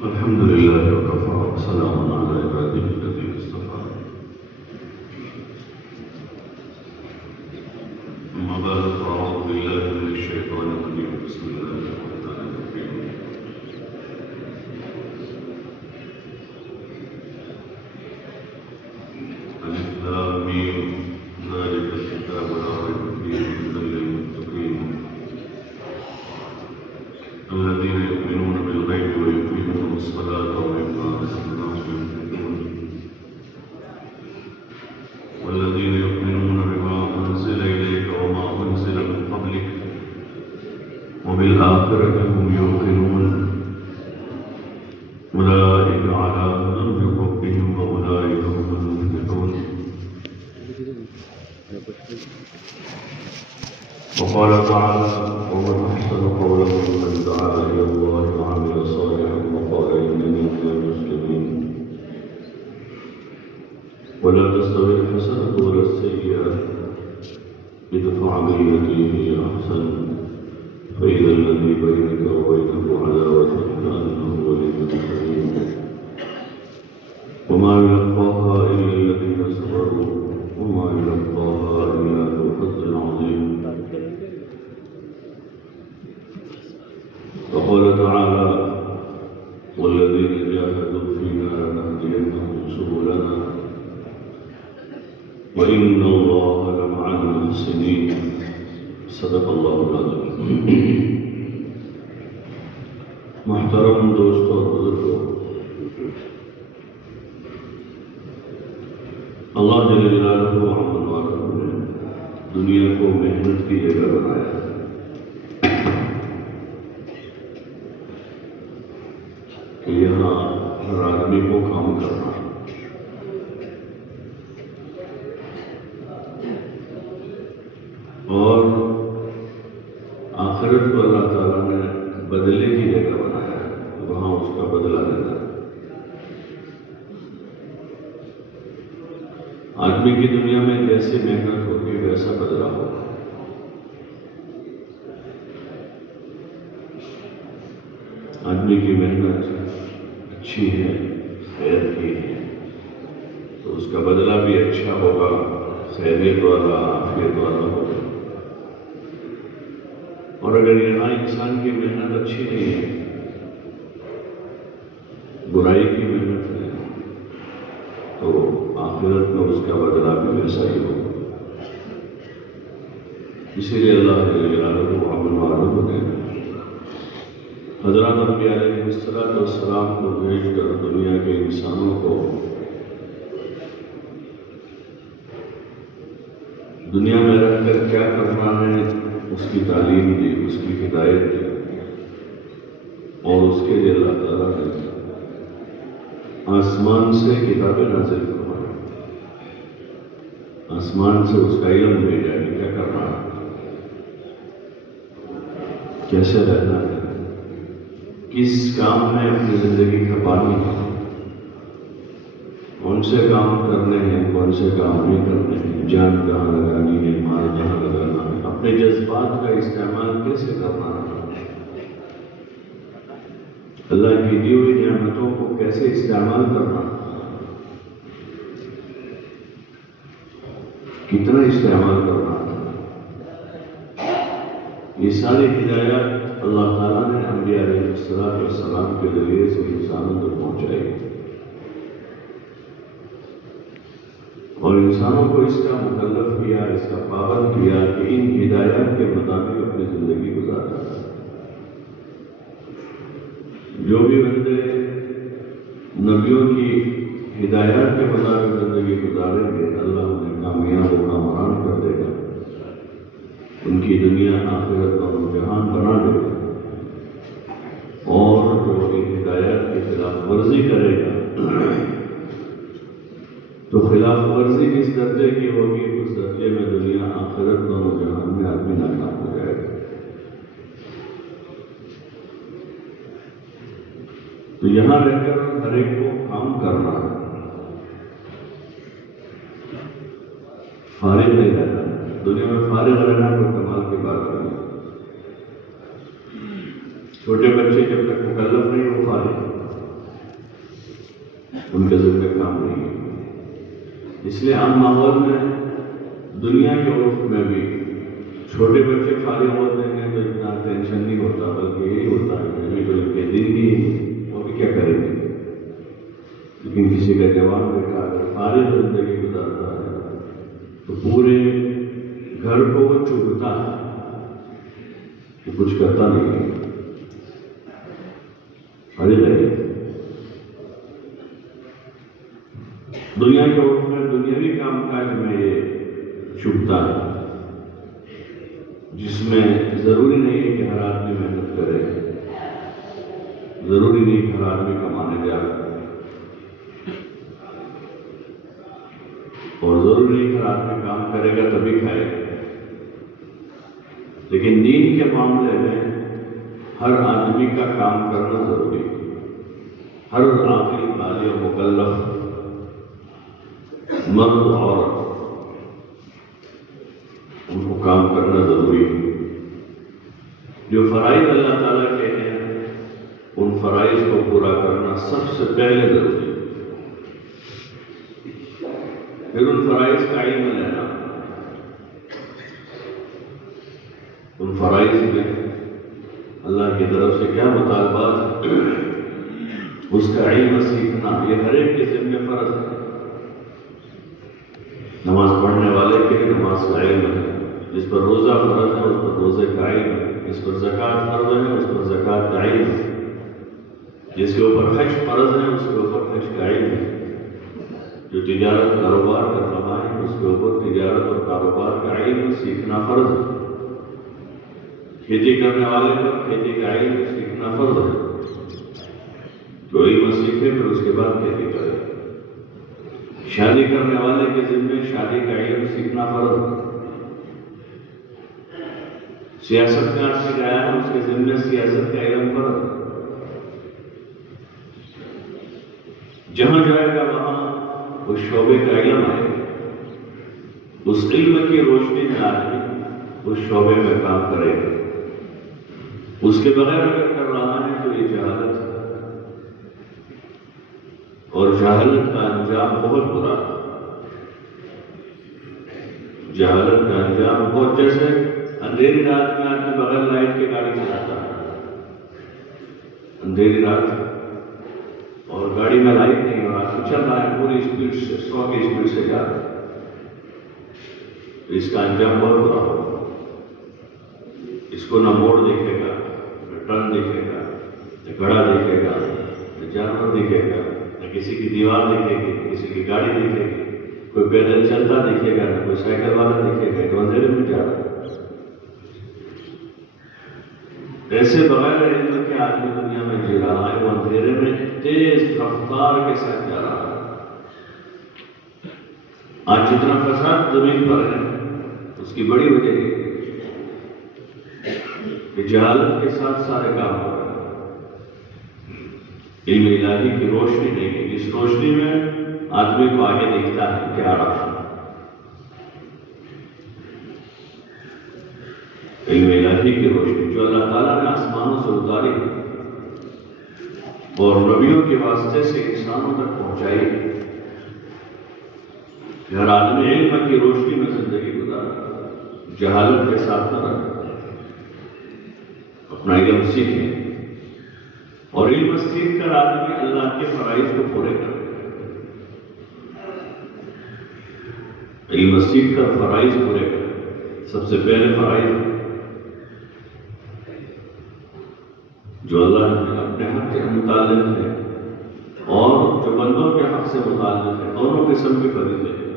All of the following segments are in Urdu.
الحمد لله وكفى وسلام على عباده الذين اصطفى. أما بعد فأعوذ بالله من الشيطان الرجيم. بسم الله الرحمن الرحيم. ألف لام ميم ذلك الكتاب لا ريب فيه هدى للمتقين الذين يؤمنون بالغيب ويقيمون الصلاة ومما رزقناهم ينفقون والذين يؤمنون بما أنزل إليك وما أنزل من قبلك وبالآخرة هم يوقنون أولئك على هدى من ربهم وأولئك هم المفلحون. وقال تعالى: ومن أحسن قولا ممن دعا إلى الله وعمل صالحا وقال إنني من المسلمين. ولا تستوي الحسنة ولا السيئة ادفع بالتي هي أحسن فإذا الذي بينك وبينه عداوة كأنه ولي حميم. وما يلقاها إلا الذين صبروا وما يلقاها إلا ذو حظ عظيم. وقال تعالى: والذين جاهدوا فينا لنهدينهم سبلنا وإن الله لمع المحسنين. صدق الله العظيم. محترم دوستوں اور بزرگوں، اللہ جل جلالہ و عظمت والا نے دنیا کو محنت کی جگہ بنایا ہے. کہ یہاں ہر آدمی کو کام کرنا ہے. اور آخرت کو اللہ تعالیٰ نے بدلے کی جگہ بنایا ہے، وہاں اس کا بدلہ لینا ہے. آدمی کی دنیا میں جیسے محنت ہوگی ویسا بدلہ ہوگا. آدمی کی محنت اچھی ہے، خیر کی ہے، تو اس کا بدلہ بھی اچھا ہوگا، خیریت والا، عافیت والا ہوگا. اور اگر یہاں انسان کی محنت اچھی نہیں ہے، برائی کی محنت ہے، تو آخرت میں اس کا بدلہ بھی ویسا ہی ہوگا. اسی لیے اللہ جل جلالہ و عظمت نے حضرات انبیاء علیہ السلام کو بھیج کر دنیا کے انسانوں کو دنیا میں رہ کر کیا کرنا ہے اس کی تعلیم دی، اس کی ہدایت دی. اور اس کے لیے اللہ تعالیٰ نے آسمان سے کتابیں نازل کروائی، آسمان سے اس کا علم بھیجا کہ کیا کرنا ہے، کیسے رہنا ہے، کس کام میں اپنی زندگی کھپانی ہے، کون سے کام کرنے ہیں، کون سے کام نہیں کرنے ہیں، جان کہاں لگانی ہے، مال کہاں لگانا ہے، اپنے جذبات کا استعمال کیسے کرنا ہے، اللہ کی دی ہوئی نعمتوں کو کیسے استعمال کرنا ہے، کتنا استعمال کرنا ہے. یہ ساری ہدایات اللہ تعالیٰ نے انبیاء علیہ السلام کے ذریعے سے انسانوں تک پہنچائی اور انسانوں کو اس کا مکلف کیا، اس کا پابند کیا کہ ان ہدایات کے مطابق اپنی زندگی گزارنا. جو بھی بندے نبیوں کی ہدایات کے مطابق زندگی گزاریں گے، اللہ انہیں کامیاب و کامران کر دے گا، ان کی دنیا آخرت کا جہان بنا دے گا. اور جو ان ہدایات کی خلاف ورزی کرے گا تو خلاف ورزی کس درجے کی ہوگی، اس درجے میں دنیا آخرت دونوں جہان میں آدمی ناکام ہو جائے گا. تو یہاں رہ کر ہر ایک کو کام کرنا ہے، فارغ نہیں رہنا. دنیا میں فارغ رہنا کوئی کمال کی بات نہیں. چھوٹے بچے جب تک مکلف نہیں ہو فارغ، ان کے ذمہ کام نہیں ہے۔ اس لیے عام ماحول میں دنیا کے عرف میں بھی چھوٹے بچے فارغ ہوتے ہیں تو اتنا ٹینشن نہیں ہوتا، بلکہ یہی ہوتا ہے کہ ابھی تو ان کے دن ہی وہ بھی کیا کریں گے۔ لیکن کسی کا جوان بیٹا اگر فارغ زندگی گزارتا ہے تو پورے گھر کو وہ چبھتا ہے کہ کچھ کرتا نہیں ہے، فارغ ہے۔ دنیا کے عرف میں دنیاوی کام کاج میں یہ چبھتا ہے، جس میں ضروری نہیں ہے کہ ہر آدمی محنت کرے، ضروری نہیں کہ ہر آدمی کمانے جائے، اور ضروری نہیں کہ ہر آدمی کام کرے گا تبھی کھائے گا۔ لیکن دین کے معاملے میں ہر آدمی کا کام کرنا ضروری ہے۔ ہر عاقل بالغ مکلف مرد عورت ان کو کام کرنا ضروری ہے۔ جو فرائض اللہ تعالیٰ کے ہیں ان فرائض کو پورا کرنا سب سے پہلے ضروری ہے، پھر ان فرائض کا علم لینا، ان فرائض میں اللہ کی طرف سے کیا مطالبات ہیں اس کا علم سیکھنا، یہ ہر ایک کے ذمہ فرض ہے۔ نماز پڑھنے والے کے لیے نماز کا علم ہے، جس پر روزہ فرض ہے اس پر روزے کا علم ہے، جس پر زکوٰۃ فرض ہے اس پر زکوٰۃ کا علم ہے، جس کے اوپر حج فرض ہے اس کے اوپر حج کا علم ہے، جو تجارت کاروبار کر رہا ہے اس کے اوپر تجارت اور کاروبار کا علم سیکھنا فرض ہے، کھیتی کرنے والے پر کھیتی کا علم سیکھنا فرض ہے، جو علم سیکھے پھر اس کے بعد کھیتی کرے۔ شادی کرنے والے کے ذمہ شادی کا علم سیکھنا فرض ہے، سیاست کا سکھایا ہے اس کے ذمہ سیاست کا علم فرض ہے۔ جہاں جائے گا وہاں اس شعبے کا علم آئے گا، اس علم کی روشنی میں آدمی اس شعبے میں کام کرے گا، اس کے بغیر اگر کر رہا ہے تو یہ جہالت ہے، اور جہالت کا انجام بہت برا ہے۔ جہالت کا انجام بہت، جیسے اندھیری رات میں آدمی بغیر لائٹ کے گاڑی چلاتا ہے، اندھیری رات اور گاڑی میں لائٹ نہیں اور آدمی چل رہا ہے پوری اسپیڈ سے 100 کی اسپیڈ سے جا رہا ہے، تو اس کا انجام بہت برا ہوگا۔ اس کو نہ موڑ دیکھے گا، نہ ٹرن دیکھے گا، نہ گڑھا دیکھے گا، نہ جانور دیکھے گا، نہ کسی کی دیوار دیکھے گی، کسی کی گاڑی دیکھے گی، کوئی پیدل چلتا دیکھے گا، نہ کوئی سائیکل والا دیکھے گا، تو اندھیرے میں جا رہا ہے۔ ایسے بغیر علم کے آدمی دنیا میں جی رہا ہے، وہ اندھیرے میں تیز رفتار کے ساتھ جا رہا ہے۔ آج جتنا فساد زمین پر ہے اس کی بڑی وجہ یہ ہے کہ جہالت کے ساتھ سارے کام ہو رہے ہیں، علم الہی کی روشنی نہیں ہے، اس روشنی میں آدمی کو آگے دکھتا ہے کیا رہا ہے۔ علم الہی کی روشنی جو اللہ تعالیٰ نے آسمانوں سے اتاری اور نبیوں کے واسطے سے انسانوں تک پہنچائی، ہر آدمی علم کی روشنی میں زندگی گزارے، جہالت کے ساتھ نہ رہے، اپنا علم سیکھیں، اور علم سیکھ کر آدمی اللہ کے فرائض کو پورے کرے۔ علم سیکھ کر فرائض پورے کرے۔ سب سے پہلے فرائض جو اللہ نے اپنے حق کے متعلق ہے اور جو بندوں کے حق سے متعلق ہے، دونوں قسم کی فریضے ہیں۔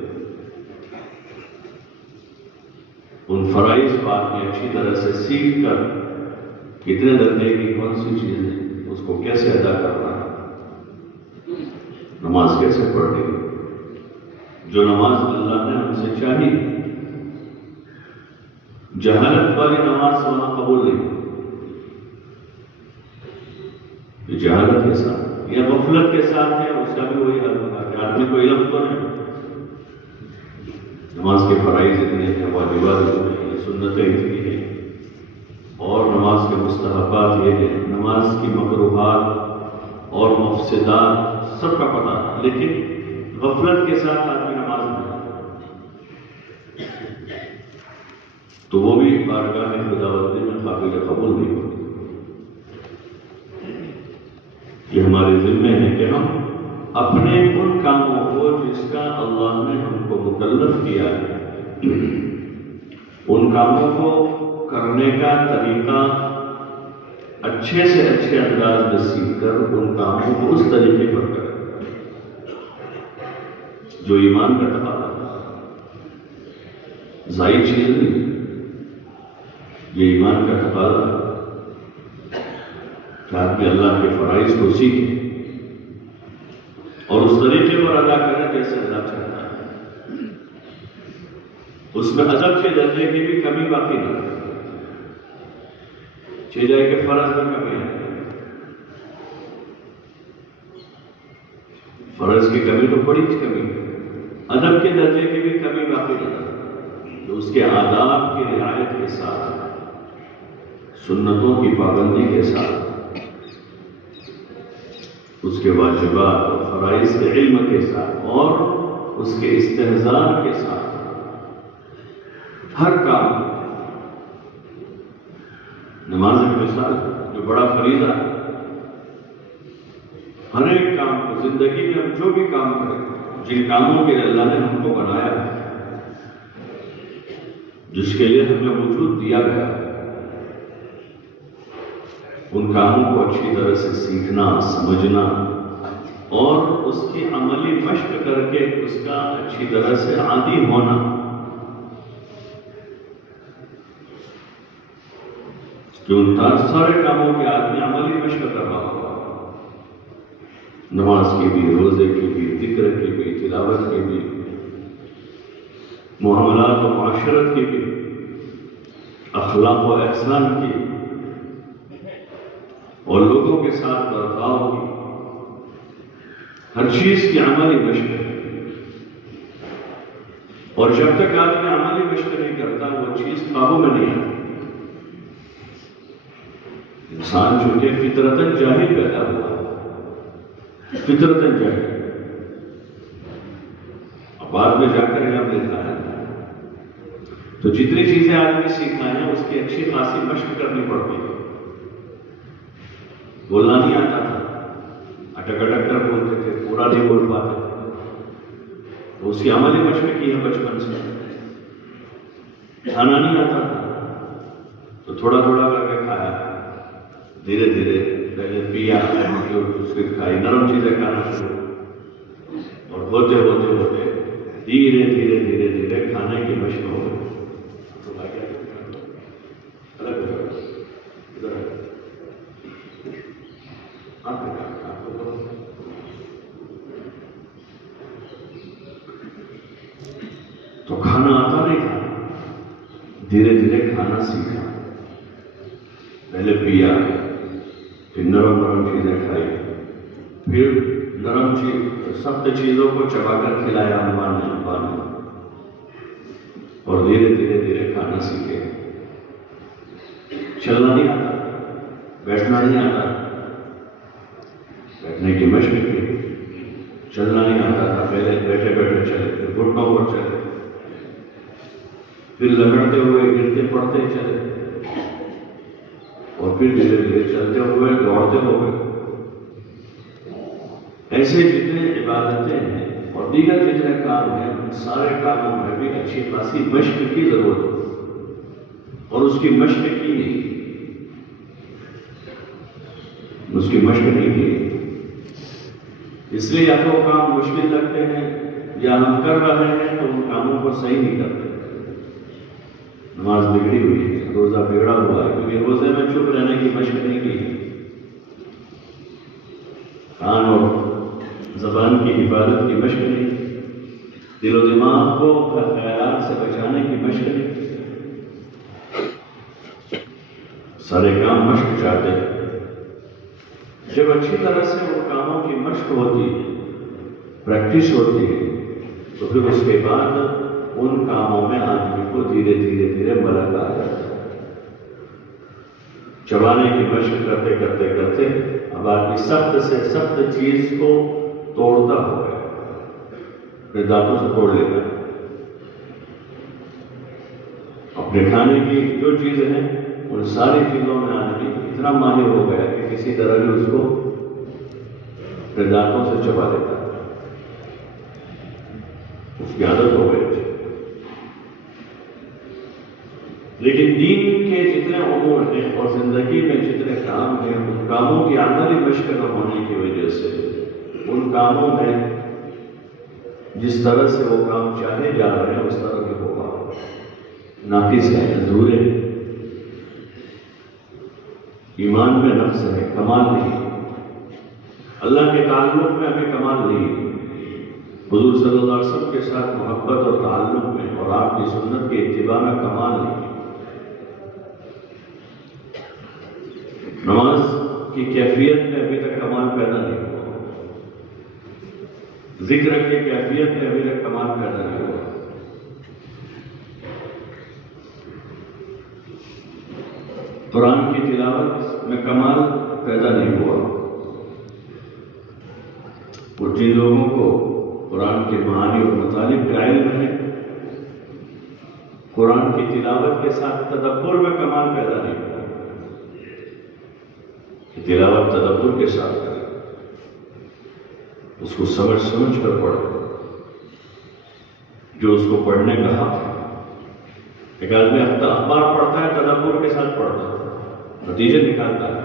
ان فرائض کو آدمی اچھی طرح سے سیکھ کر کتنے درجے کی کون سی چیز ہے اس کو کیسے ادا کرنا ہے، نماز کیسے پڑھنی ہے، جو نماز اللہ نے ہم سے چاہی، جہالت والی نماز وہاں قبول نہیں، جہالت کے ساتھ یا غفلت کے ساتھ ہے، اس کا بھی وہی حل ہوگا کہ آدمی کو علم تو نہیں، نماز کے فرائض اتنے ہیں، واجبات اتنے ہیں، سنتیں اتنی ہیں، اور نماز کے مستحبات یہ ہیں، نماز کی مکروہات اور مفسدات سب کا پتہ، لیکن غفلت کے ساتھ آدمی نماز نہیں، تو وہ بھی بارگاہ خداوندی میں قابل قبول نہیں ہوتی۔ یہ ہمارے ذمہ ہے کہ ہم اپنے ان کاموں کو جس کا اللہ نے ہم کو مکلف کیا ہے، ان کاموں کو کرنے کا طریقہ اچھے سے اچھے انداز میں سیکھ کر ان کاموں کو اس طریقے پر کریں جو ایمان کا تقاضا ہے، ظاہر چیز نہیں، یہ ایمان کا تقاضا ہے کہ آدمی اللہ کے فرائض کو سیکھے اور اس طریقے پر ادا کریں جیسے اللہ چاہتا ہے، اس میں ادب کے درجے کی بھی کمی باقی نہ رہے، چھ جائے کہ فرض میں کمی ہے، فرض کی کمی تو بڑی کمی ہے، ادب کے درجے کی بھی کمی باقی نہ رہے، تو اس کے آداب کی رعایت کے ساتھ، سنتوں کی پابندی کے ساتھ، اس کے واجبات اور فرائض کے علم کے ساتھ اور اس کے استحضار کے ساتھ ہر کام، نماز کی مثال جو بڑا فریضہ ہے، ہر ایک کام کو زندگی میں ہم جو بھی کام کریں، جن کاموں کے لیے اللہ نے ہم کو بنایا ہے، جس کے لیے ہمیں وجود دیا گیا ہے، ان کاموں کو اچھی طرح سے سیکھنا، سمجھنا اور اس کی عملی مشق کر کے اس کا اچھی طرح سے عادی ہونا، کہ ان سارے کاموں کے آدمی عملی مشق کر رہا ہوگا، نماز کی بھی، روزے کی بھی، ذکر کی بھی، تلاوت کی بھی، معاملات و معاشرت کی بھی، اخلاق و احسان کی اور لوگوں کے ساتھ برتاؤ کی، ہر چیز کی عملی مشق ہے، اور جب تک آدمی عملی مشق نہیں کرتا وہ چیز قابو میں نہیں آتی۔ انسان چونکہ فطرتاً جاہل پیدا ہوا، فطرتاً جاہل، اب بعد میں جا کر علم لیتا ہے، تو جتنی چیزیں آدمی سیکھنا ہے اس کی اچھی خاصی مشق کرنی پڑتی ہے۔ بولنا نہیں آتا تھا، اٹک اٹک کر بولتے تھے، پورا نہیں بول پاتے، تو اس کی عملی مشق کی ہے بچپن سے۔ کھانا نہیں آتا تھا تو تھوڑا تھوڑا کر کے کھایا، دھیرے دھیرے پہلے پیا، پھر کھائی، نرم چیزیں کھانا شروع، اور ہوتے ہوتے ہوتے دھیرے دھیرے دھیرے دھیرے کھانے کی مشق ہو گئی۔ تو کھانا آتا نہیں تھا، دھیرے دھیرے کھانا سیکھا، پہلے پیا، پھر نرم نرم چیزیں کھائی، پھر نرم سخت چیزوں کو چبا کر کھلایا اماں نے، ابا نے، اور دھیرے دھیرے دھیرے کھانا سیکھے۔ چلنا نہیں آتا، بیٹھنا نہیں آتا، بیٹھنے کی مشق کی، چلنا نہیں آتا تھا، پہلے بیٹھے بیٹھے چلے، پھر گھٹنوں پر چلے، پھر لگڑتے ہوئے گرتے پڑتے چلے، اور پھر دھیرے دھیرے چلتے ہوئے دوڑتے ہوئے۔ ایسے جتنے عبادتیں ہیں اور دیگر جتنے کام ہیں، ان سارے کاموں میں بھی اچھی خاصی مشق کی ضرورت ہے، اور اس کی مشق کی نہیں، اس کی مشق نہیں کی، اس لیے یا تو کام مشکل لگتے ہیں یا ہم کر رہے ہیں تو ان کاموں کو صحیح نہیں کرتے۔ نماز بگڑی ہوئی ہے، روزہ بگڑا ہوا ہے، کیونکہ روزے میں چپ رہنے کی مشق نہیں کی، کان اور زبان کی حفاظت کی مشق نہیں، دل و دماغ کو خیالات سے بچانے کی مشق نہیں، سارے کام مشق چاہتے ہیں۔ جب اچھی طرح سے وہ کاموں کی مشق ہوتی ہے، پریکٹس ہوتی ہے، تو پھر اس کے بعد ان کاموں میں آدمی کو دھیرے دھیرے دھیرے ملک آ جاتا ہے۔ چبانے کی مشق کرتے کرتے کرتے اب آدمی سخت سے سخت چیز کو توڑتا ہو گیا، اپنے دانتوں سے توڑ لیتا ہے۔ اپنے کھانے کی جو چیزیں ہیں ان ساری چیزوں میں آدمی اتنا ماہر ہو گیا کہ کسی طرح بھی اس کو اپنے دانتوں سے چبا لیتا ہے، اس کی عادت ہو گئی۔ لیکن دین کے جتنے امور ہیں اور زندگی میں جتنے کام ہیں، ان کاموں کی عملی مشق نہ ہونے کی وجہ سے ان کاموں میں جس طرح سے وہ کام چاہے جا رہے ہیں اس طرح کے ہوگا، ناقص ہے، ادھورے ہیں، ایمان میں نقص ہے، کمال نہیں، اللہ کے تعلق میں ہمیں کمال نہیں، حضور صلی اللہ علیہ وسلم کے ساتھ محبت اور تعلق میں اور آپ کی سنت کے اتباع میں کمال نہیں، نماز کی کیفیت میں ابھی تک کمال پیدا نہیں ہوا، ذکر کی کیفیت میں ابھی تک کمال پیدا نہیں ہوا، قرآن کی تلاوت میں کمال پیدا نہیں ہوا۔ وہ جن لوگوں کو قرآن کے معانی اور مطالب کا علم ہے، قرآن کی تلاوت کے ساتھ تدبر میں کمال پیدا نہیں ہوا۔ تلاوت تدبر کے ساتھ کریں، اس کو سمجھ کر پڑھیں، جو اس کو پڑھنے کا حق ہے۔ ایک آدمی اخبار پڑھتا ہے، تدبر کے ساتھ پڑھتا ہے، نتیجے نکالتا ہے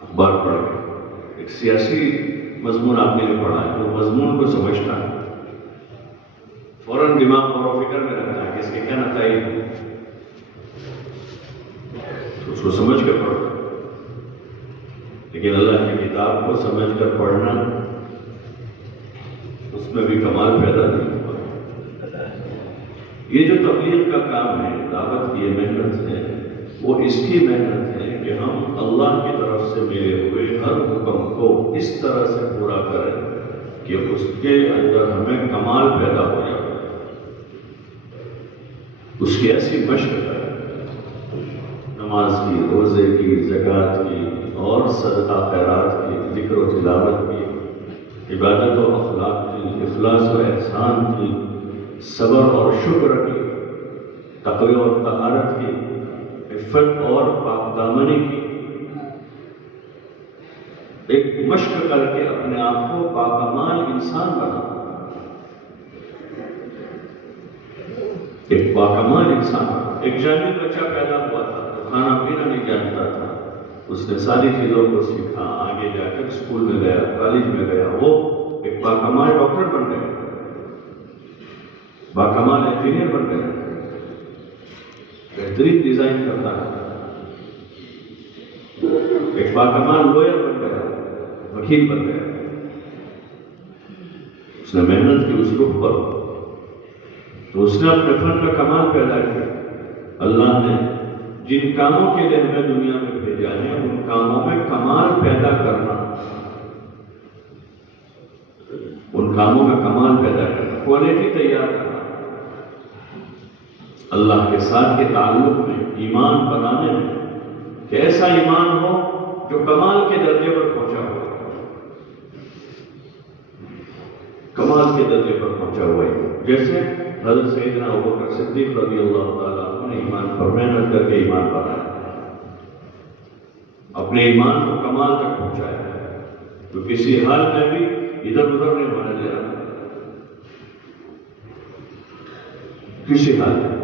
اخبار پڑھ کے۔ ایک سیاسی مضمون آپ نے پڑھا ہے، وہ مضمون کو سمجھتا ہے، فوراً دماغ غور و فکر میں رکھتا ہے کہ اس کے کیا نتائج ہیں، اس کو سمجھ کر پڑھتا ہے۔ لیکن اللہ کی کتاب کو سمجھ کر پڑھنا، اس میں بھی کمال پیدا نہیں ہوا۔ یہ جو تبلیغ کا کام ہے، دعوت کی یہ محنت ہے، وہ اس کی محنت ہے کہ ہم اللہ کی طرف سے ملے ہوئے ہر حکم کو اس طرح سے پورا کریں کہ اس کے اندر ہمیں کمال پیدا ہو جائے، اس کی ایسی مشق کریں، نماز کی، روزے کی، زکوٰۃ کی اور صدقہ خیرات کی، ذکر و تلاوت کی، عبادت و اخلاق کی، اخلاص و احسان کی، صبر اور شکر کی، تقوی اور طہارت کی، عفت اور پاک دامنی کی، ایک مشق کر کے اپنے آپ کو باکمال انسان بنا، ایک باکمال انسان۔ ایک جاہل بچہ پیدا ہوا تھا، کھانا پینا نہیں جانتا تھا، اس نے ساری چیزوں کو سیکھا، آگے جا کر اسکول میں گیا، کالج میں گیا، وہ ایک باکمال ڈاکٹر بن گیا، باکمال انجینئر بن گیا، بہترین ڈیزائن کرتا ہے، ایک باکمال لوئر بن گیا، وکیل بن گیا۔ اس نے محنت کی اس رخ پر، تو اس نے اپنے فن کا کمال پیدا کیا۔ اللہ نے جن کاموں کے لیے ہمیں دنیا میں بھیجا ہے، ان کاموں میں کمال پیدا کرنا، ان کاموں میں کمال پیدا کرنا، کوالٹی تیار کرنا، اللہ کے ساتھ کے تعلق میں، ایمان بنانے میں، کہ ایسا ایمان ہو جو کمال کے درجے پر پہنچا ہو، کمال کے درجے پر پہنچا ہوا ہے۔ جیسے حضرت سیدنا ابوبکر صدیق رضی اللہ تعالیٰ عنہ نے ایمان پر محنت کر کے ایمان بنایا، اپنے ایمان کو کمال تک پہنچایا، تو کسی حال میں بھی ادھر ادھر نہیں ہونے دے رہا، کسی حال میں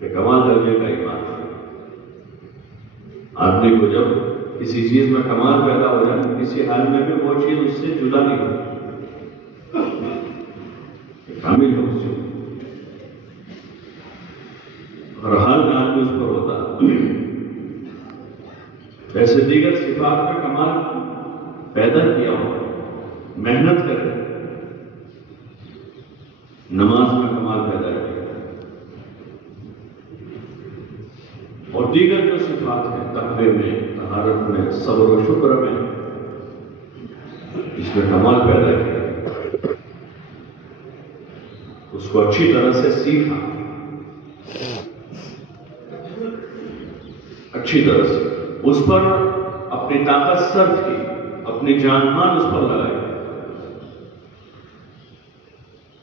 کہ کمال درجے کا ایمان۔ آدمی کو جب کسی چیز میں کمال پیدا ہو جائے، کسی حال میں بھی وہ چیز اس سے جدا نہیں ہوتی، کامل ہے اس سے، ہر حال میں آدمی اس پر ہوتا ہے۔ ایسے دیگر صفات کا کمال پیدا کیا ہو، محنت کرے، نماز میں کمال پیدا کیا، اور دیگر جو صفات ہیں، تقوی میں، طہارت میں، صبر و شکر میں، اس میں کمال پیدا کیا، اس کو اچھی طرح سے سیکھا، اچھی طرح سے اس پر اپنی طاقت صرف کی، اپنی جان مان اس پر لگائی،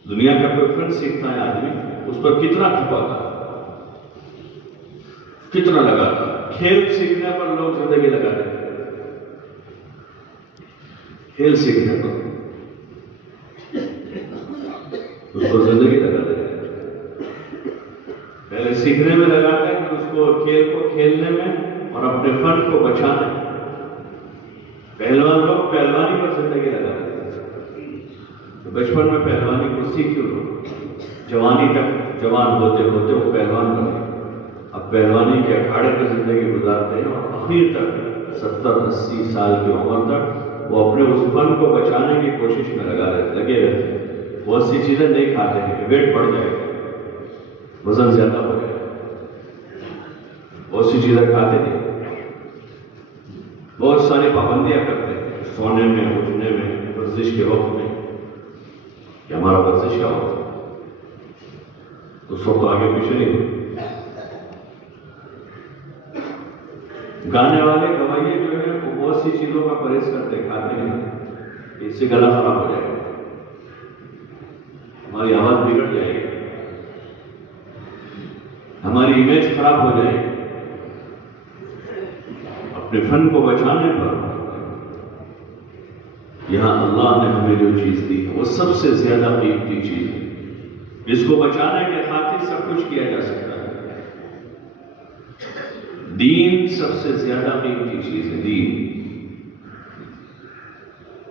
دنیا کا پریفرنس سیکھتا ہے آدمی، اس پر کتنا کھپاتا ہے، کتنا لگاتا ہے۔ کھیل سیکھنے پر لوگ زندگی لگا دیتے ہیں، کھیل سیکھنے پر اس کو زندگی لگا دیتے ہیں۔ پہلے سیکھنے میں لگاتے ہیں، پھر اس کو کھیل کو کھیلنے میں اور اپنے فن کو بچانے میں۔ پہلوان لوگ پہلوانی پر زندگی لگا دیتے ہیں، بچپن میں پہلوانی کو سیکھی لوگ، جوانی تک جوان ہوتے ہوتے وہ پہلوان بنے، اب پہلوانی کے اکھاڑے پر زندگی گزارتے ہیں اور اخیر تک 70-80 سال کی عمر تک وہ اپنے اس فن کو بچانے کی کوشش میں لگے رہتے ہیں۔ بہت سی چیزیں نہیں کھاتے ہیں کہ ویٹ بڑھ جائے گا، وزن زیادہ ہو جائے گا، بہت سی چیزیں کھاتے نہیں، بہت ساری پابندیاں کرتے ہیں سونے میں، اٹھنے میں، ورزش کے وقت میں، کہ ہمارا ورزش کا وقت اس وقت تو آگے پیچھے نہیں ہوتے۔ گانے والے گوائیے جو ہے وہ بہت سی چیزوں کا پرہیز کرتے کھاتے ہیں، اس سے گلا خراب ہو جائے گا، ہماری آواز بگڑ جائے گی، ہماری امیج خراب ہو جائے گی۔ اپنے فن کو بچانے پر یہاں اللہ نے ہمیں جو چیز دی ہے وہ سب سے زیادہ قیمتی چیز ہے، جس کو بچانے کے خاطر سب کچھ کیا جا سکتا ہے۔ دین سب سے زیادہ قیمتی چیز ہے، دین۔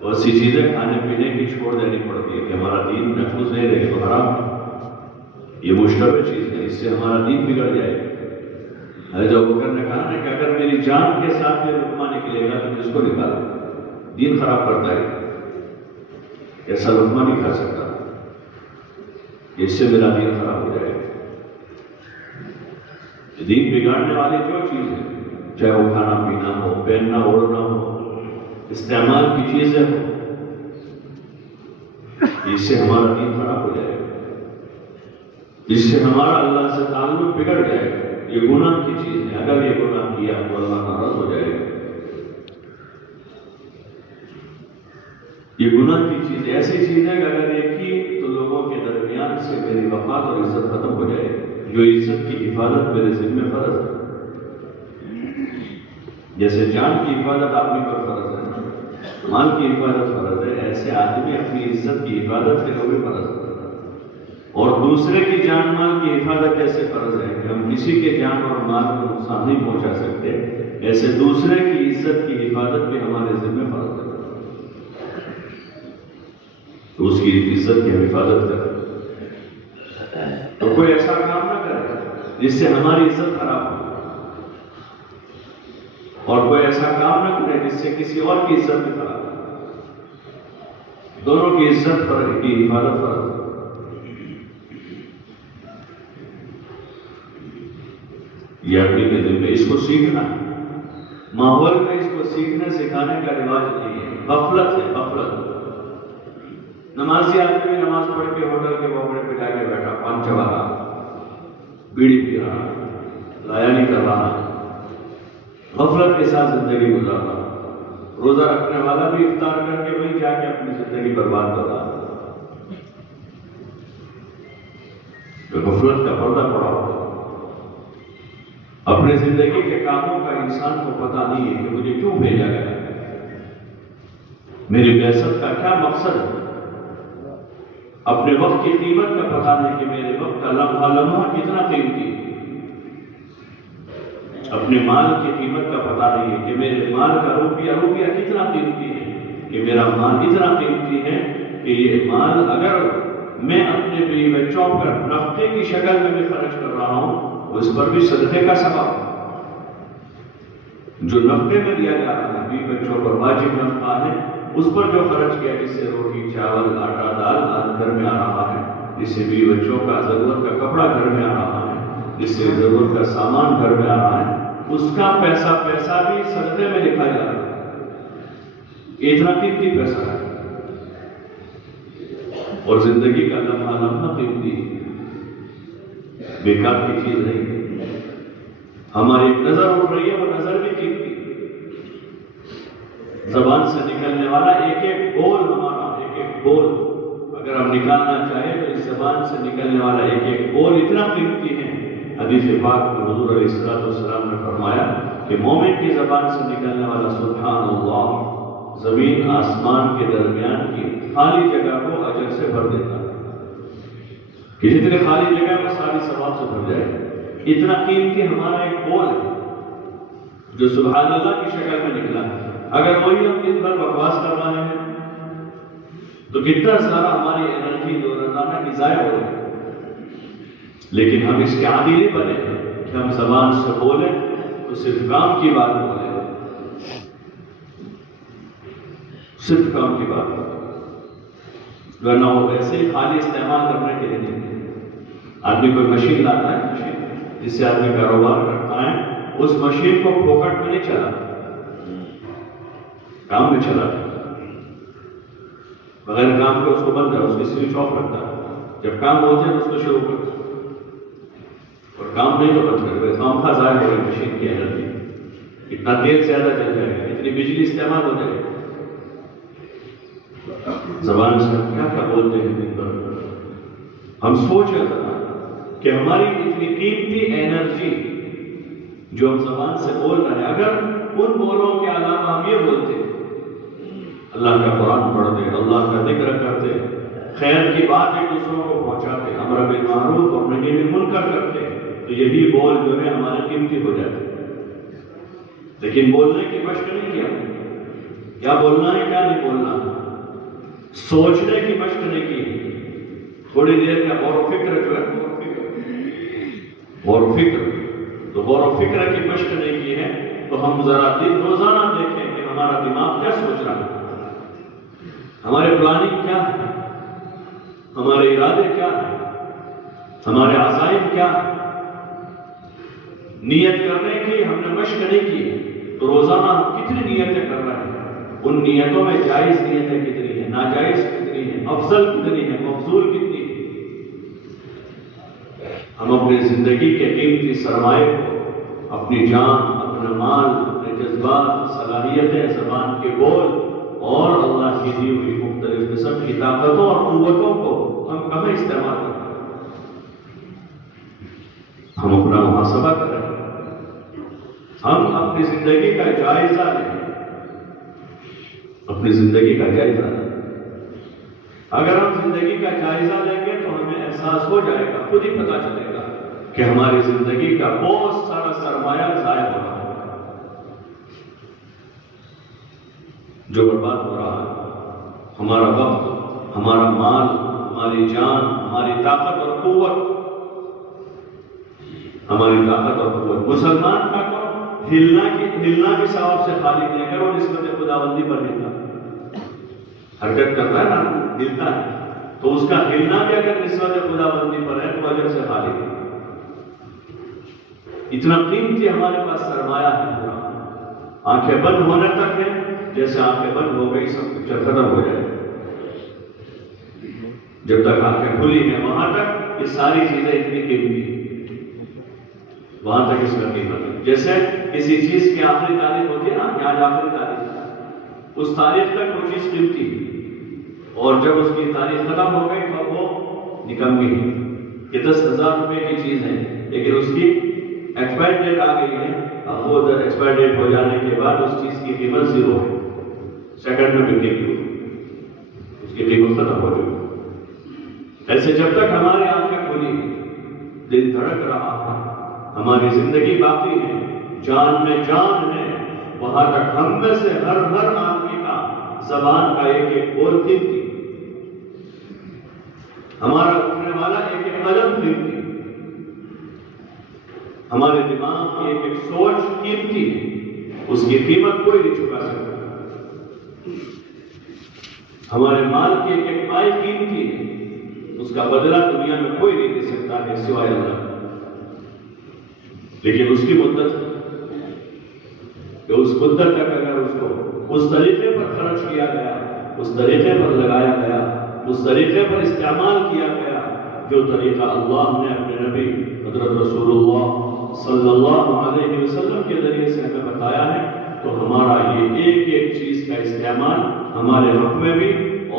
بہت سی چیزیں کھانے پینے کی چھوڑ دینی پڑتی ہے کہ ہمارا دین محفوظ نہیں رہے تو حرام ہے، یہ مشتبہ چیز ہے، اس سے ہمارا دین بگڑ جائے گا۔ حضرت ابوبکر نے کہا نا کہ اگر میری جان کے ساتھ یہ لقمہ نکلے گا تو اس کو نکالو، دین خراب کرتا ہے، ایسا لقمہ نہیں کھا سکتا، اس سے میرا دین خراب ہو جائے گا۔ دین بگاڑنے والی جو چیز ہے، چاہے وہ کھانا پینا ہو، پہننا اوڑھنا ہو، استعمال کی چیزیں ہو، اس سے ہمارا دین خراب ہو جائے گا، اس سے ہمارا اللہ سے تعلق بگڑ جائے گا۔ یہ گناہ کی چیز ہے، اگر یہ گناہ کیا تو اللہ ناراض ہو جائے گا۔ یہ گناہ کی چیز ایسی چیز ہے کہ اگر یہ کی تو لوگوں کے درمیان سے میری وفات اور عزت ختم ہو جائے گی۔ جو عزت کی حفاظت میرے ذمہ فرض ہے، جیسے جان کی حفاظت آدمی پر فرض ہے، مال کی حفاظت فرض ہے، ایسے آدمی اپنی عزت کی حفاظت کے بھی فرض ہے۔ اور دوسرے کی جان مال کی حفاظت کیسے فرض ہے کہ ہم کسی کے جان اور مال کو نقصان نہیں پہنچا سکتے، ایسے دوسرے کی عزت کی حفاظت بھی ہمارے ذمہ فرض ہے، تو اس کی عزت کی حفاظت کریں۔ تو کوئی ایسا کام نہ کرے جس سے ہماری عزت خراب ہو، اور کوئی ایسا کام نہ کرے جس سے کسی اور کی عزت بھی خراب ہو، دونوں کی عزت پر کی حفاظت فرض ہے۔ یہ اپنی کے دل میں اس کو سیکھنا ہے، ماحول میں اس کو سیکھنے سکھانے کا رواج نہیں ہے، غفلت ہے، غفلت۔ نمازی آدمی نماز پڑھ کے ہوٹل کے بوگڑے پہ جا کے بیٹھا، پان چبا رہا، بیڑی پی رہا، لایا نہیں کر رہا، غفلت کے ساتھ زندگی گزار رہا، روزہ رکھنے والا بھی افطار کر کے وہیں جا کے اپنی زندگی برباد کر رہا، تو غفلت کا پردہ پڑا ہوا۔ اپنے زندگی کے کاموں کا انسان کو پتہ نہیں ہے کہ مجھے کیوں بھیجا گیا، میری بعثت کا کیا مقصد ہے، اپنے وقت کی قیمت کا پتہ نہیں کہ میرے وقت کا لمحہ لمحہ کتنا قیمتی ہے، اپنے مال کی قیمت کا پتہ نہیں ہے کہ میرے مال کا روپیہ روپیہ کتنا قیمتی ہے، کہ میرا مال اتنا قیمتی ہے کہ یہ مال اگر میں اپنے بیوی بچوں پر نفقے کی شکل میں بھی خرچ کر رہا ہوں، اس پر بھی صدقے کا ثواب ہے۔ جو نفقے میں دیا جا رہا ہے، بیوی بچوں پر واجب نفقہ ہے، اس پر جو خرچ کیا، جس سے روٹی چاول آٹا دال گھر میں آ رہا ہے، جس سے بیوی بچوں کا ضرورت کا کپڑا گھر میں آ رہا ہے، جس سے ضرورت کا سامان گھر میں آ رہا ہے، اس کا پیسہ بھی صدقے میں لکھا جا رہا ہے، اتنا قیمتی پیسہ ہے، اور زندگی کا لمحہ لمحہ قیمتی ہے، بیکار کی چیز نہیں ہے۔ ہماری ایک نظر اٹھ رہی ہے، وہ نظر بھی قیمتی ہے، زبان سے نکلنے والا ایک ایک بول ہمارا، ایک ایک بول اگر ہم نکالنا چاہیں تو اس زبان سے نکلنے والا ایک ایک بول اتنا قیمتی ہے. حدیث پاک میں حضور علیہ السلام نے فرمایا کہ مومن کی زبان سے نکلنے والا سبحان اللہ زمین آسمان کے درمیان کی خالی جگہ کو اجر سے بھر دیتا ہے. کہ جتنے خالی جگہ وہ ساری ثواب سے بھر جائے. اتنا قیمتی ہمارا ایک بول ہے جو سبحان اللہ کی شکل میں نکلا. اگر وہی ہم دن بھر بکواس کر رہے ہیں تو کتنا سارا ہماری انرجی جو روزانہ کی ضائع ہو رہی ہے. لیکن ہم اس کے عادی نہیں بنے کہ ہم زبان سے بولیں تو صرف کام کی بات بولیں, صرف کام کی بات ورنہ وہ ویسے ہی خالی استعمال کرنے کے لیے نہیں. آدمی کوئی مشین لاتا ہے, مشین جس سے آدمی کاروبار کرتا ہے, اس مشین کو پھوکٹ میں نہیں چلاتا, کام میں چلاتا. بغیر کام کے اس کو بند ہے, اس کی سوئچ آف رکھتا ہے. جب کام ہوتے ہیں تو اس کو شروع کرتا ہے, اور کام نہیں تو بند کرتے. کام کا ضائع ہو گئی مشین کی انرجی. اتنا تیل زیادہ چل جائے گا, اتنی بجلی استعمال ہو جائے گی. زبان سے کیا کیا بولتے ہیں دن بھر. ہم سوچ رہے ہیں کہ ہماری اتنی قیمتی انرجی جو ہم زبان سے بول رہے ہیں, اگر ان بولوں کے علاوہ ہم یہ بولتے اللہ کا قرآن پڑھتے, اللہ کا ذکر کرتے, خیر کی بات ایک دوسروں کو پہنچاتے, امر بالمعروف اور نہی عن المنکر کرتے, تو یہی بول جو ہے ہمارے قیمتی ہو جاتے. لیکن بولنے کی مشق نہیں کیا, کیا بولنا ہے کیا نہیں بولنا, سوچنے کی مشق نہیں کی. تھوڑی دیر کا غور و فکر جو ہے, غور و فکر, تو غور و فکر کی مشق نہیں کی ہے. تو ہم ذرا روزانہ دیکھیں کہ ہمارا دماغ کیا سوچ رہا ہے, ہمارے پلاننگ کیا ہے, ہمارے ارادے کیا ہیں, ہمارے عزائم کیا ہیں. نیت کرنے کی ہم نے مشق نہیں کی تو روزانہ ہم کتنی نیتیں کر رہے ہیں. ان نیتوں میں جائز نیتیں کتنی ہیں, ناجائز کتنی ہیں, افضل کتنی ہیں, مفضول کتنی ہیں. ہم اپنی زندگی کے قیمتی سرمایے کو, اپنی جان, اپنا مال, اپنے جذبات, صلاحیتیں, زبان کے بول اور اللہ کی دی ہوئی مختلف قسم کی طاقتوں اور قوتوں کو ہم کہاں استعمال کرتے ہیں. ہم اپنا محاسبہ کریں, ہم اپنی زندگی کا جائزہ لیں, اپنی زندگی کا جائزہ لیں. اگر ہم زندگی کا جائزہ لیں گے تو ہمیں احساس ہو جائے گا, خود ہی پتہ چلے گا کہ ہماری زندگی کا بہت سارا سرمایہ ضائع ہو رہا ہے, جو برباد ہو رہا ہے. ہمارا وقت, ہمارا مال, ہماری جان, ہماری طاقت اور قوت, ہماری طاقت اور قوت. مسلمان کا کو ہلنا بھی ثواب سے خالی نہیں, اگر وہ نسبت خداوندی پر ہلتا, حرکت کرتا ہے نا, ہلتا ہے, تو اس کا ہلنا بھی اگر نسبت خداوندی پر ہے تو اجر سے خالی نہیں. اتنا قیمتی ہمارے پاس سرمایہ ہے. آنکھیں بند ہونے تک ہے, جیسے آنکھیں بند ہو گئی سب کچھ ختم ہو جائے. جب تک آنکھیں کھلی ہیں وہاں تک یہ ساری چیزیں اتنی قیمتی ہیں, وہاں تک اس کا قیمت ہے. جیسے کسی چیز کی آخری تاریخ ہوتی ہے نا, آج آخری تاریخ, اس تاریخ تک وہ چیز قیمتی ہے, اور جب اس کی تاریخ ختم ہو گئی تو وہ نکمی ہے. یہ 10,000 روپے کی چیز ہے, لیکن اس کی ایکسپائر ڈیٹ آ گئی ہے. اب وہ ایکسپائر ڈیٹ ہو جانے کے بعد اس چیز کی قیمت 0 ہے, سیکنڈ میں بکے گی, اس کی قیمت ختم ہو چکی. ایسے جب تک ہماری آنکھیں کھلی, دل دھڑک رہا ہے, ہماری زندگی باقی ہے, جان میں جان ہے, وہاں تک ہم میں سے ہر آدمی کا زبان کا ایک ایک بول قیمتی, ہمارا اٹھنے والا ایک ایک قدم قیمتی, ہمارے دماغ کی ایک ایک سوچ قیمتی ہے, اس کی قیمت کوئی نہیں چکا سکتا. ہمارے مال کی ایک ایک پائی قیمتی ہے, اس کا بدلہ دنیا میں کوئی نہیں دے سکتا ہے سوائے اللہ. لیکن اس کی مدت کہ اس مدت تک اگر اس کو اس طریقے پر خرچ کیا گیا, اس طریقے پر لگایا گیا, اس طریقے پر استعمال کیا گیا جو طریقہ اللہ نے اپنے نبی حضرت رسول اللہ صلی اللہ علیہ وسلم کے ذریعے سے ہمیں بتایا ہے, تو ہمارا یہ ایک ایک چیز کا استعمال ہمارے حق میں بھی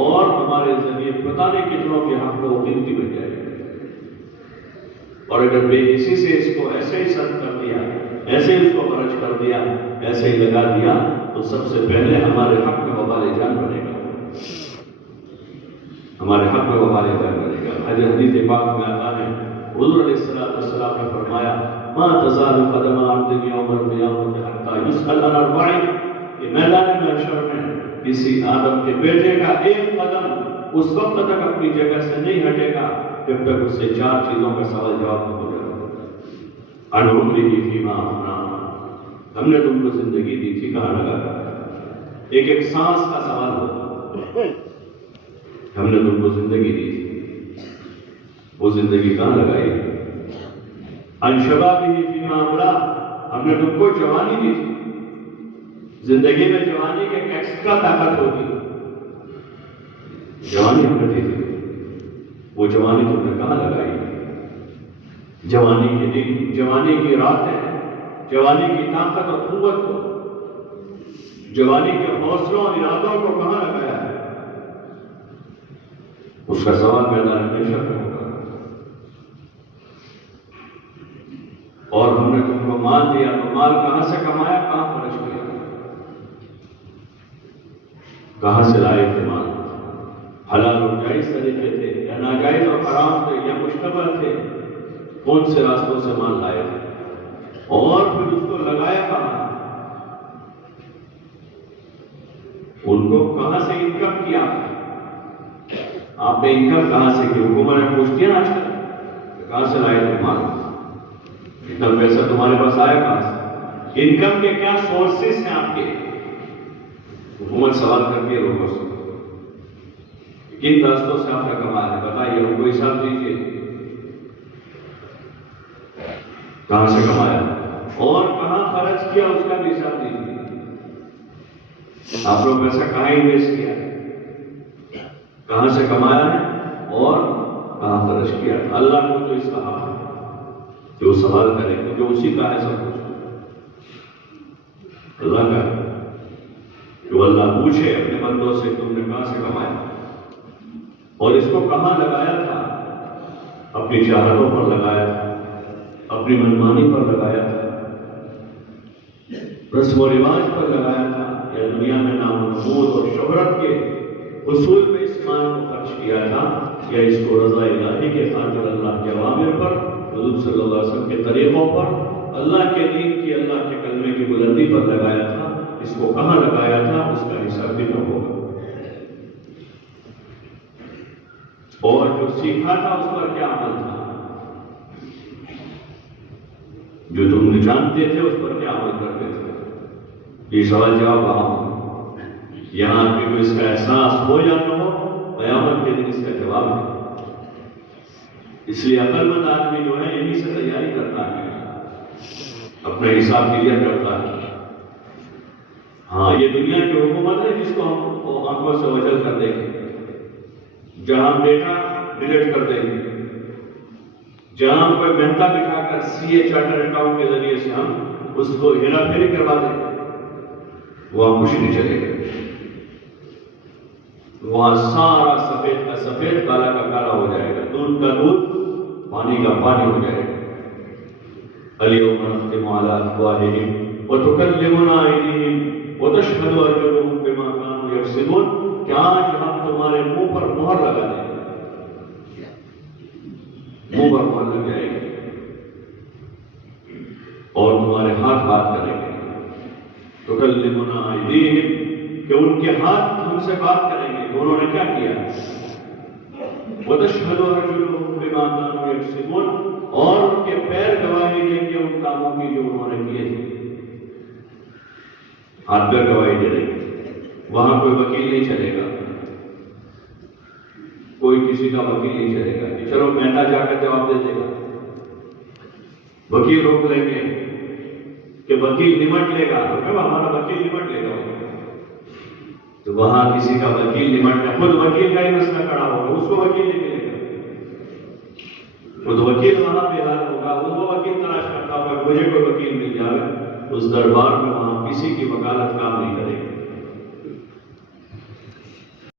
اور ہمارے ذریعے پتہ نہیں کتنوں کے حق میں وہ قیمتی بن جائے گی۔ اور اگر بے کسی سے اس کو ایسے ہی صرف کر دیا، ایسے ہی اس کو خرچ کر دیا، ایسے ہی لگا دیا، تو سب سے پہلے ہمارے حق میں وبال جان بنے گا، ہمارے حق میں وبال جان بنے گا۔ حدیث پاک میں آتا ہے حضور علیہ السلام نے فرمایا ما تزال قدم عبد یوم القیامۃ حتی یسأل عن اربع، کہ میدان محشر میں کسی آدم کے بیٹے کا ایک قدم اس وقت تک اپنی جگہ سے نہیں ہٹے گا جب تک اس سے 4 چیزوں کا سوال جواب نہ ہو جائے۔ عن عمرہ فیما افنیٰ، ہم نے تم کو زندگی دی تھی کہاں لگا کر، ایک ایک سانس کا سوال ہوگا، ہم نے تم کو زندگی دی تھی، وہ زندگی کہاں لگائی؟ عن شبابہ فیما ابلیٰ، ہم نے تم کو جوانی دی تھی، زندگی میں جوانی کی ایک ایکسٹرا طاقت ہوتی، جوانی ہم نے دی تھی، وہ جوانی تم نے کہاں لگائی؟ جوانی کے دن، جوانی کی راتیں، جوانی کی طاقت اور قوت کو، جوانی کے حوصلوں اور ارادوں کو کہاں لگایا ہے؟ اس کا سوال میدان محشر میں ہوگا۔ اور ہم نے تم کو مال دیا تو مال کہاں سے کمایا، کہاں خرچ کیا، کہاں سے لائے تھے مال؟ حلال اور جائز طریقے تھے یا ناجائز اور حرام تھے یا مشتبہ تھے؟ کون سے راستوں سے مال لائے تھے؟ اور پھر اس کو لگایا کہاں؟ ان کو کہاں سے انکم کیا؟ آپ نے انکم کہاں سے کی؟ حکومت نے پوچھتی ہے نا آج کل، کہاں سے لائے تھے مال؟ اتنا پیسہ تمہارے پاس آیا کہاں سے؟ انکم کے کیا سورسز ہیں آپ کے؟ حکومت سوال کرتی ہے لوگوں سے، کن راستوں سے آپ نے کمایا ہے بتائیے، ہم کو حساب دیجیے، کہاں سے کمایا اور کہاں خرچ کیا اس کا بھی حساب دیجیے۔ آپ لوگ پیسہ کہاں انویسٹ کیا ہے، کہاں سے کمایا ہے اور کہاں خرچ کیا ہے؟ اللہ کو تو اس کا حق ہے کہ وہ سوال کرے، کیونکہ اسی کا ہے سب کچھ، اللہ کا ہے کہ وہ اللہ پوچھے اپنے بندوں سے تم نے کہاں سے کمایا اور اس کو کہاں لگایا تھا؟ اپنی چاہتوں پر لگایا تھا، اپنی منمانی پر لگایا تھا، رسم و رواج پر لگایا تھا، یا دنیا میں نام و نمود اور شہرت کے حصول میں اس مال کو خرچ کیا تھا، یا اس کو رضا الہی کے خاطر اللہ کے اوامر پر، حضور صلی اللہ علیہ وسلم کے طریقوں پر، اللہ کے دین کی، اللہ کے کلمے کی بلندی پر لگایا تھا؟ اس کو کہاں لگایا تھا اس کا حساب بھی نہ ہوگا، اور جو سیکھا تھا اس پر کیا عمل تھا، جو تم جانتے تھے اس پر کیا عمل کرتے تھے؟ یہ سوال جواب وہاں ہو، یہاں پہ کوئی اس کا احساس ہو یا نہ ہو، قیامت کے دن اس کا جواب ہے۔ اس لیے عقل مند آدمی جو ہے یہیں سے تیاری کرتا ہے، اپنا حساب کلیئر کرتا ہے۔ ہاں یہ دنیا کی حکومت ہے جس کو ہم آنکھوں سے وجل کر دیں گے، جہاں ڈیٹا ڈیلیٹ کر دیں گے، جہاں کوئی مہتا بٹھا کر سی اے چارٹر اکاؤنٹ کے ذریعے سے ہم اس کو ہیرا پھیری کروا دیں گے، وہاں کچھ نہیں چلے گا، وہاں سارا سفید کا سفید، کالا کا کالا ہو جائے گا، دودھ کا دودھ، پانی کا پانی ہو جائے گا۔ الیوم نختم علی افواہہم وتکلمنا ایدیہم وتشہد ارجلہم بما کانوا یکسبون، کہ آج ہم تمہارے منہ پر مہر لگا دیں گے، منہ پر مہر لگ جائے گی، اور تمہارے ہاتھ بات کریں گے، تکلمنا ایدیہم، کہ ان کے ہاتھ ہم سے بات کریں گے کہ انہوں نے کیا کیا، وتشہد ارجلہم بما کانوا یکسبون، اور ان کے پیر گواہی دیں گے ان کاموں کی جو انہوں نے کیے تھے، ہاتھ پیر گواہی دے دیں گے۔ وہاں کوئی وکیل نہیں چلے گا، کوئی کسی کا وکیل نہیں چلے گا کہ چلو مہتا جا کر جواب دے دے گا، وکیل روک لیں گے کہ وکیل نمٹ لے گا، ہمارا وکیل نمٹ لے گا، تو وہاں کسی کا وکیل نمٹ، خود وکیل کا ہی مسئلہ کھڑا ہوگا، اس کو وکیل نہیں ملے گا، خود وکیل وہاں پہ حال ہوگا، وہ وکیل تلاش کرتا ہوگا، مجھے کوئی وکیل مل جائے، اس دربار میں وہاں کسی کی وکالت کام نہیں کرے گی،